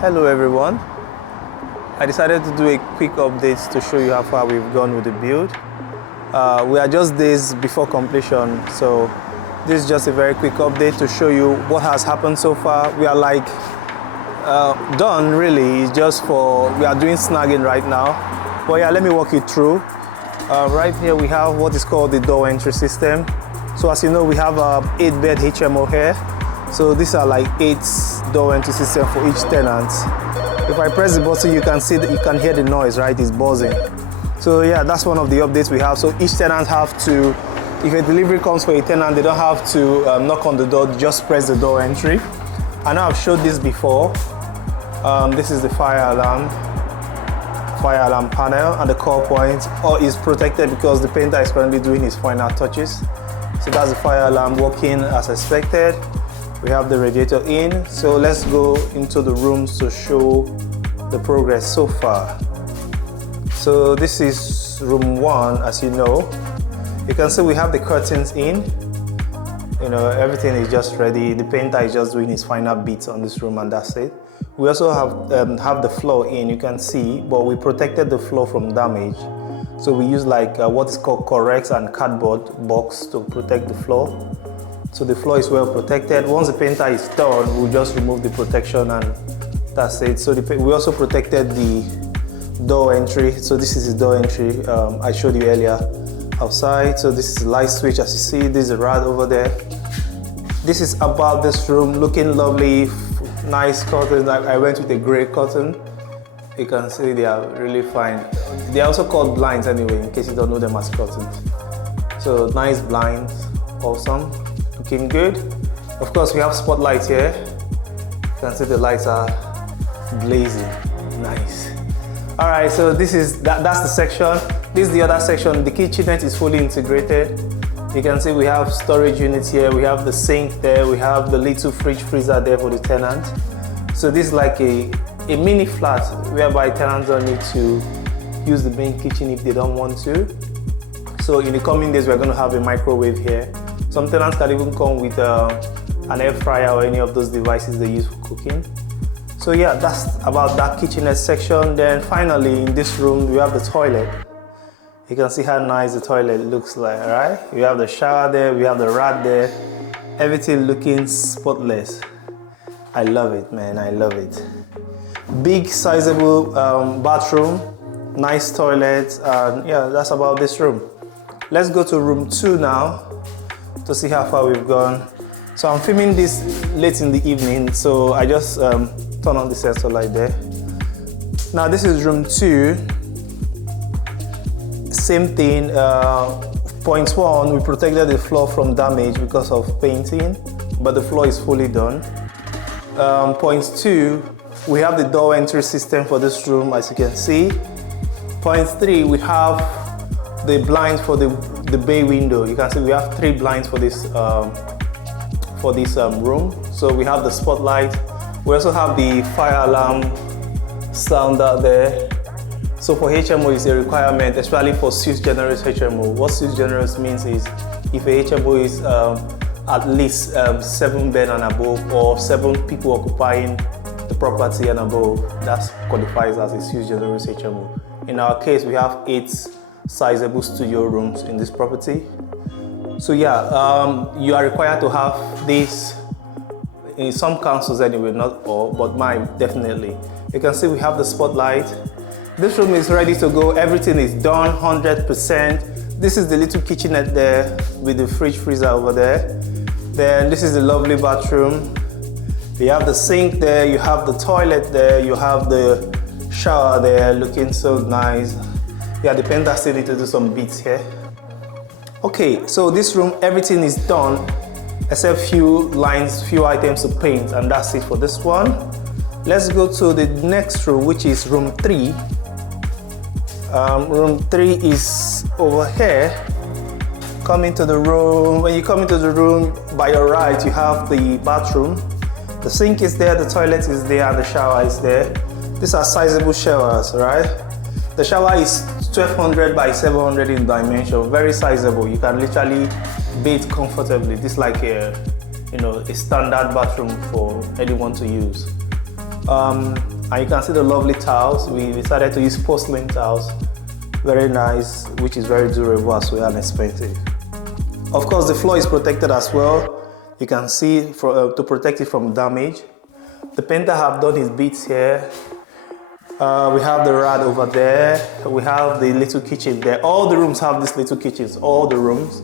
Hello everyone. I decided to do a quick update to show you how far we've gone with the build. We are just days before completion, so this is just a very quick update to show you what has happened so far. We are like done really. It's just we are doing snagging right now. But yeah, let me walk you through. Right here we have what is called the door entry system. So as you know, we have a 8-bed HMO here. So these are like 8 door entry system for each tenant. If I press the button, you can see that you can hear the noise, right? It's buzzing. So yeah, that's one of the updates we have. So each tenant have to, if a delivery comes for a tenant, they don't have to knock on the door, just press the door entry. I know I've showed this before. This is the fire alarm panel, and the core point all is protected because the painter is currently doing his final touches. So that's the fire alarm working as expected. We have the radiator in, so let's go into the rooms to show the progress so far. So this is room 1, as you know. You can see we have the curtains in. You know, everything is just ready. The painter is just doing his final bits on this room, and that's it. We also have the floor in, you can see, but we protected the floor from damage. So we use like what is called Correx and cardboard box to protect the floor. So the floor is well protected. Once the painter is done, we'll just remove the protection and that's it. So we also protected the door entry. So this is the door entry I showed you earlier outside. So this is the light switch, as you see. This is a rod over there. This is about this room, looking lovely, nice curtains. I went with a gray curtain. You can see they are really fine. They are also called blinds anyway, in case you don't know them as curtains. So nice blinds, awesome. Looking good. Of course, we have spotlights here. You can see the lights are blazing. Nice. All right, so that's the section. This is the other section. The kitchenette is fully integrated. You can see we have storage units here. We have the sink there. We have the little fridge freezer there for the tenant. So this is like a mini flat whereby tenants don't need to use the main kitchen if they don't want to. So in the coming days, we're going to have a microwave here. Some tenants can even come with an air fryer or any of those devices they use for cooking. So yeah, that's about that kitchenette section. Then finally, in this room, we have the toilet. You can see how nice the toilet looks like, right? We have the shower there, we have the rod there. Everything looking spotless. I love it, man, I love it. Big, sizable bathroom, nice toilet, and yeah, that's about this room. Let's go to room 2 now to see how far we've gone. So I'm filming this late in the evening, so I just turn on the sensor light there. Now this is room 2. Same thing, point 1, we protected the floor from damage because of painting, but the floor is fully done. Point 2, we have the door entry system for this room, as you can see. Point 3, we have the blinds for the bay window. You can see we have 3 blinds for this room. So we have the spotlight. We also have the fire alarm sound out there. So for HMO is a requirement, especially for Suis Generis HMO. What Suis Generis means is if a HMO is at least 7 bed and above, or 7 people occupying the property and above, that qualifies as a Suis Generis HMO. In our case, we have 8 sizable studio rooms in this property. So yeah, you are required to have this in some councils anyway, not all, but mine definitely. You can see we have the spotlight. This room is ready to go. Everything is done 100%. This is the little kitchenette there with the fridge freezer over there. Then this is the lovely bathroom. You have the sink there, you have the toilet there, you have the shower there, looking so nice. Yeah, the painter still need to do some bits here. Okay, so this room, everything is done except few lines, few items to paint, and that's it for this one. Let's go to the next room, which is room 3. Room 3 is over here. Come into the room. When you come into the room, by your right, you have the bathroom. The sink is there, the toilet is there, and the shower is there. These are sizable showers, right? The shower is 1200 by 700 in dimension, very sizable. You can literally bathe comfortably. This is like a standard bathroom for anyone to use. And you can see the lovely tiles. We decided to use porcelain tiles. Very nice, which is very durable as well and expensive. Of course, the floor is protected as well. You can see to protect it from damage. The painter have done his bits here. We have the rad over there. We have the little kitchen there. All the rooms have these little kitchens, all the rooms.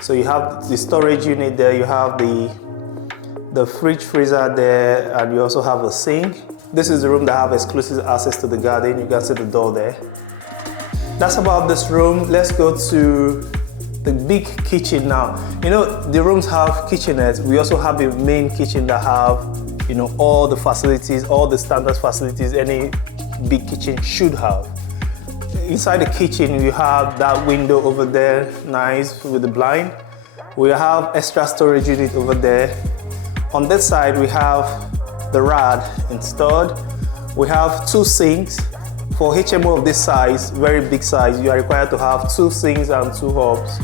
So you have the storage unit there. You have the fridge freezer there, and you also have a sink. This is the room that have exclusive access to the garden. You can see the door there. That's about this room. Let's go to the big kitchen now. You know, the rooms have kitchenettes. We also have a main kitchen that have, you know, all the facilities, all the standard facilities any big kitchen should have. Inside the kitchen, you have that window over there, nice with the blind. We have extra storage unit over there. On this side, we have the rad installed. We have 2 sinks. For HMO of this size, very big size, you are required to have 2 sinks and 2 hobs.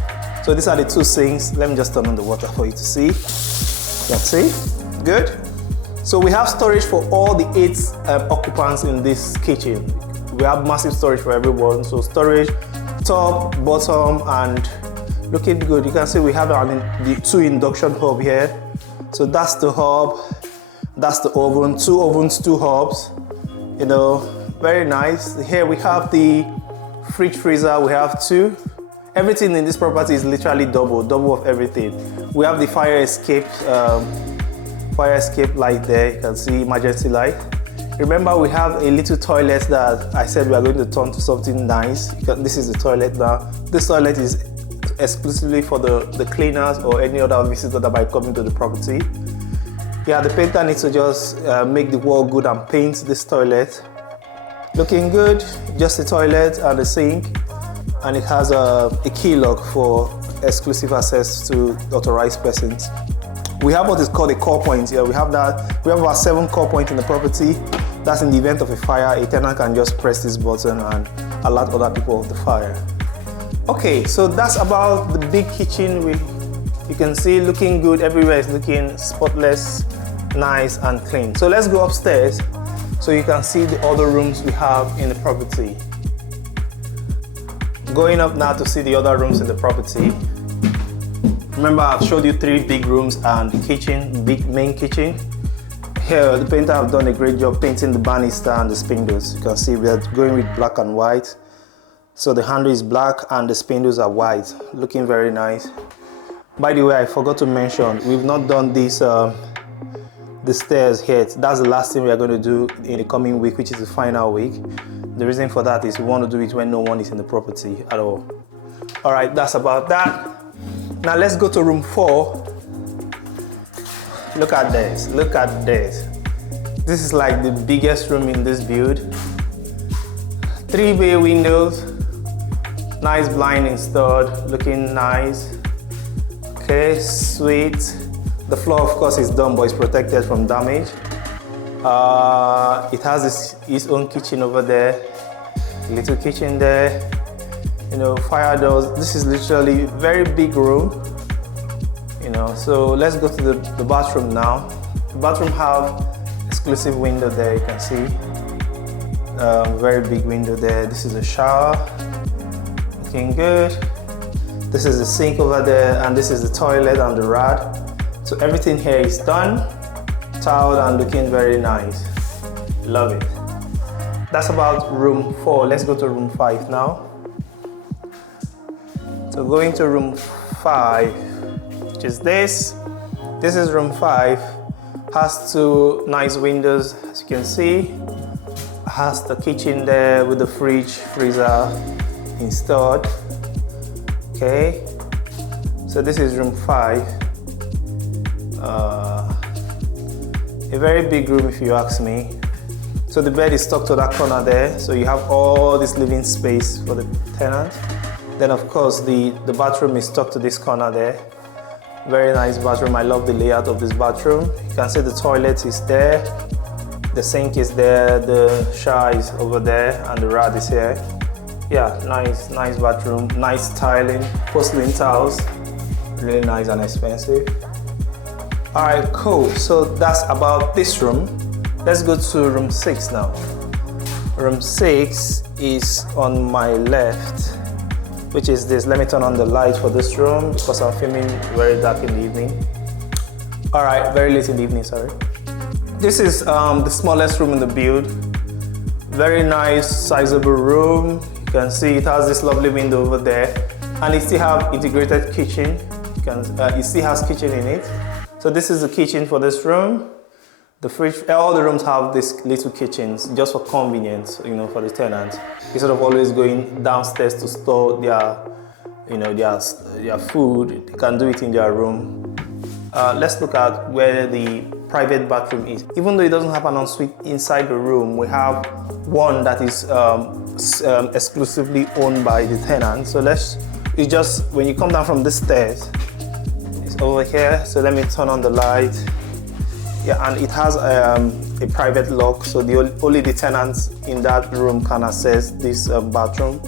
So these are the 2 sinks. Let me just turn on the water for you to see. You can see? Good. So we have storage for all the 8 occupants in this kitchen. We have massive storage for everyone. So storage, top, bottom, and looking good. You can see we have the 2 induction hub here. So that's the hub. That's the oven, 2 ovens, 2 hobs, you know, very nice. Here we have the fridge freezer, we have 2. Everything in this property is literally double of everything. We have the fire escape light there, you can see emergency light. Remember, we have a little toilet that I said we are going to turn to something nice. This is the toilet now. This toilet is exclusively for the cleaners or any other visitor that might come into the property. Yeah, the painter needs to just make the wall good and paint this toilet. Looking good, just the toilet and the sink. And it has a key lock for exclusive access to authorized persons. We have what is called a core point here. We have about 7 core points in the property. That's in the event of a fire, a tenant can just press this button and alert other people of the fire. Okay, so that's about the big kitchen. You can see looking good, everywhere is looking spotless, nice and clean. So let's go upstairs so you can see the other rooms we have in the property. Going up now to see the other rooms in the property. Remember, I've showed you 3 big rooms and the kitchen, big main kitchen. Here, the painter have done a great job painting the banister and the spindles. You can see we are going with black and white. So the handle is black and the spindles are white, looking very nice. By the way, I forgot to mention, we've not done this, the stairs yet. That's the last thing we are going to do in the coming week, which is the final week. The reason for that is we want to do it when no one is in the property at all. All right, that's about that. Now let's go to room 4. Look at this, look at this. This is like the biggest room in this build. 3 bay windows, nice blind installed, looking nice. Okay, sweet. The floor, of course, is done, but it's protected from damage. It has its own kitchen over there, little kitchen there. You know, fire doors. This is literally a very big room. You know, so let's go to the bathroom now. The bathroom have exclusive window there. You can see very big window there. This is a shower. Looking good. This is the sink over there, and this is the toilet and the rad. So everything here is done, tiled and looking very nice. Love it. That's about room 4. Let's go to room 5 now. So going to room 5, which is this. This is room 5. Has 2 nice windows, as you can see. Has the kitchen there with the fridge, freezer installed. Okay, so this is room 5. A very big room if you ask me. So the bed is stuck to that corner there, so you have all this living space for the tenant. Then of course the bathroom is stuck to this corner there. Very nice bathroom. I love the layout of this bathroom. You can see the toilet is there, the sink is there, the shower is over there, and the rad is here. Yeah, nice bathroom, nice tiling, porcelain tiles, really nice and expensive. All right, cool. So that's about this room. Let's go to room 6 now. Room 6 is on my left, which is this. Let me turn on the light for this room because I'm filming very dark in the evening. All right, very late in the evening, sorry. This is the smallest room in the build. Very nice, sizable room. You can see it has this lovely window over there, and it still have integrated kitchen. It still has kitchen in it. So this is the kitchen for this room. The fridge, all the rooms have these little kitchens just for convenience, you know, for the tenants. Instead of always going downstairs to store their, you know, their food, they can do it in their room. Let's look at where the private bathroom is. Even though it doesn't have an ensuite inside the room, we have one that is exclusively owned by the tenant. So it's just, when you come down from the stairs, it's over here. So let me turn on the light. Yeah, and it has a private lock, so only the tenants in that room can access this bathroom.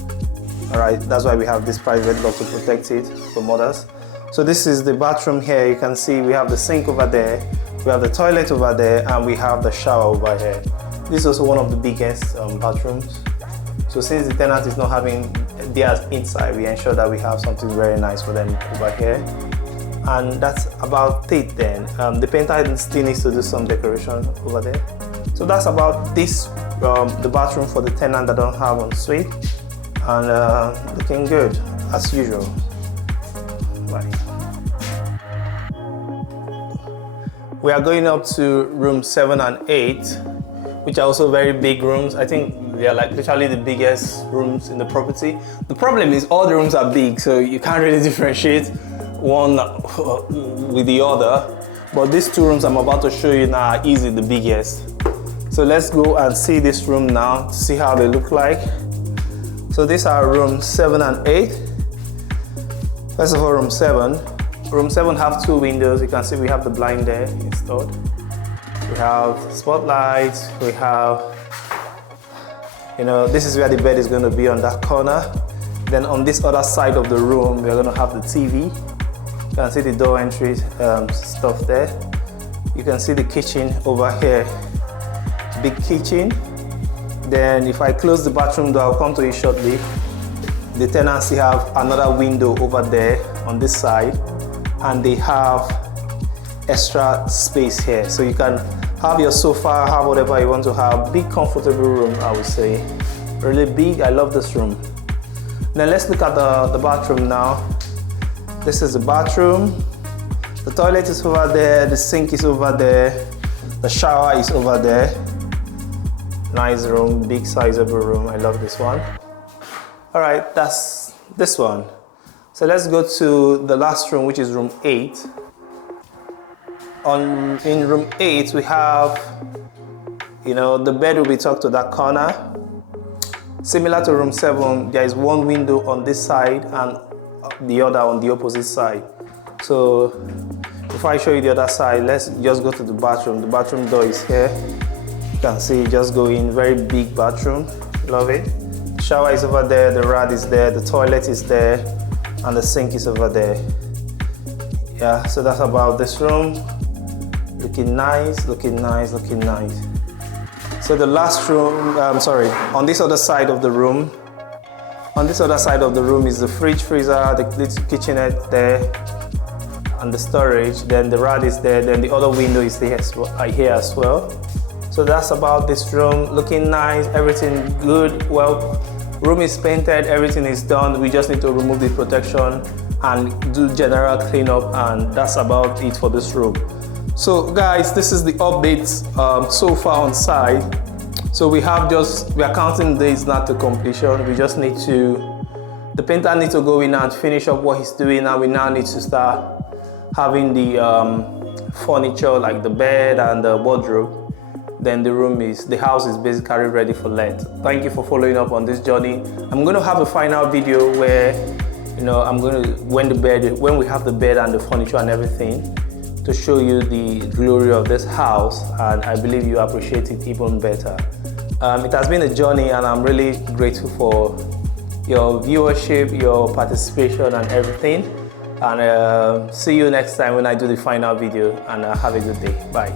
All right, that's why we have this private lock to protect it from others. So this is the bathroom here. You can see we have the sink over there, we have the toilet over there, and we have the shower over here. This is also one of the biggest bathrooms. So since the tenant is not having theirs inside, we ensure that we have something very nice for them over here. And that's about it then. The painter still needs to do some decoration over there. So that's about this, the bathroom for the tenant that don't have en suite. And looking good, as usual. Right. We are going up to room 7 and 8, which are also very big rooms. I think they are like literally the biggest rooms in the property. The problem is all the rooms are big, so you can't really differentiate one with the other, but these two rooms I'm about to show you now are easily the biggest. So let's go and see this room now to see how they look like. So these are rooms 7 and 8. First of all, room 7. Room 7 have 2 windows. You can see we have the blind there installed. We have spotlights. We have, you know, this is where the bed is going to be on that corner. Then on this other side of the room, we're going to have the TV. You can see the door entry stuff there. You can see the kitchen over here, big kitchen. Then if I close the bathroom door, I'll come to it shortly. The tenants have another window over there on this side, and they have extra space here. So you can have your sofa, have whatever you want to have. Big, comfortable room, I would say. Really big, I love this room. Then let's look at the bathroom now. This is the bathroom. The toilet is over there, the sink is over there, the shower is over there. Nice room, big sizable room, I love this one. All right, that's this one. So let's go to the last room, which is room 8. In room 8, we have, you know, the bed will be tucked to that corner. Similar to room 7, there is one window on this side and the other on the opposite side. So before I show you the other side, let's just go to the bathroom. The bathroom door is here. You can see, just go in, very big bathroom, love it. The shower is over there, the rad is there, the toilet is there, and the sink is over there. Yeah, so that's about this room. Looking nice, looking nice, looking nice. So the last room, on this other side of the room, is the fridge, freezer, the little kitchenette there, and the storage. Then the rad is there, then the other window is there here as well. So that's about this room. Looking nice, everything good. Well, room is painted, everything is done. We just need to remove the protection and do general cleanup, and that's about it for this room. So guys, this is the updates so far on site. So we are counting days now to completion. We just need the painter needs to go in and finish up what he's doing, and we now need to start having the furniture like the bed and the wardrobe. Then the house is basically ready for let. Thank you for following up on this journey. I'm going to have a final video where, you know, when we have the bed and the furniture and everything, to show you the glory of this house, and I believe you appreciate it even better. It has been a journey, and I'm really grateful for your viewership, your participation and everything. And see you next time when I do the final video, and have a good day. Bye.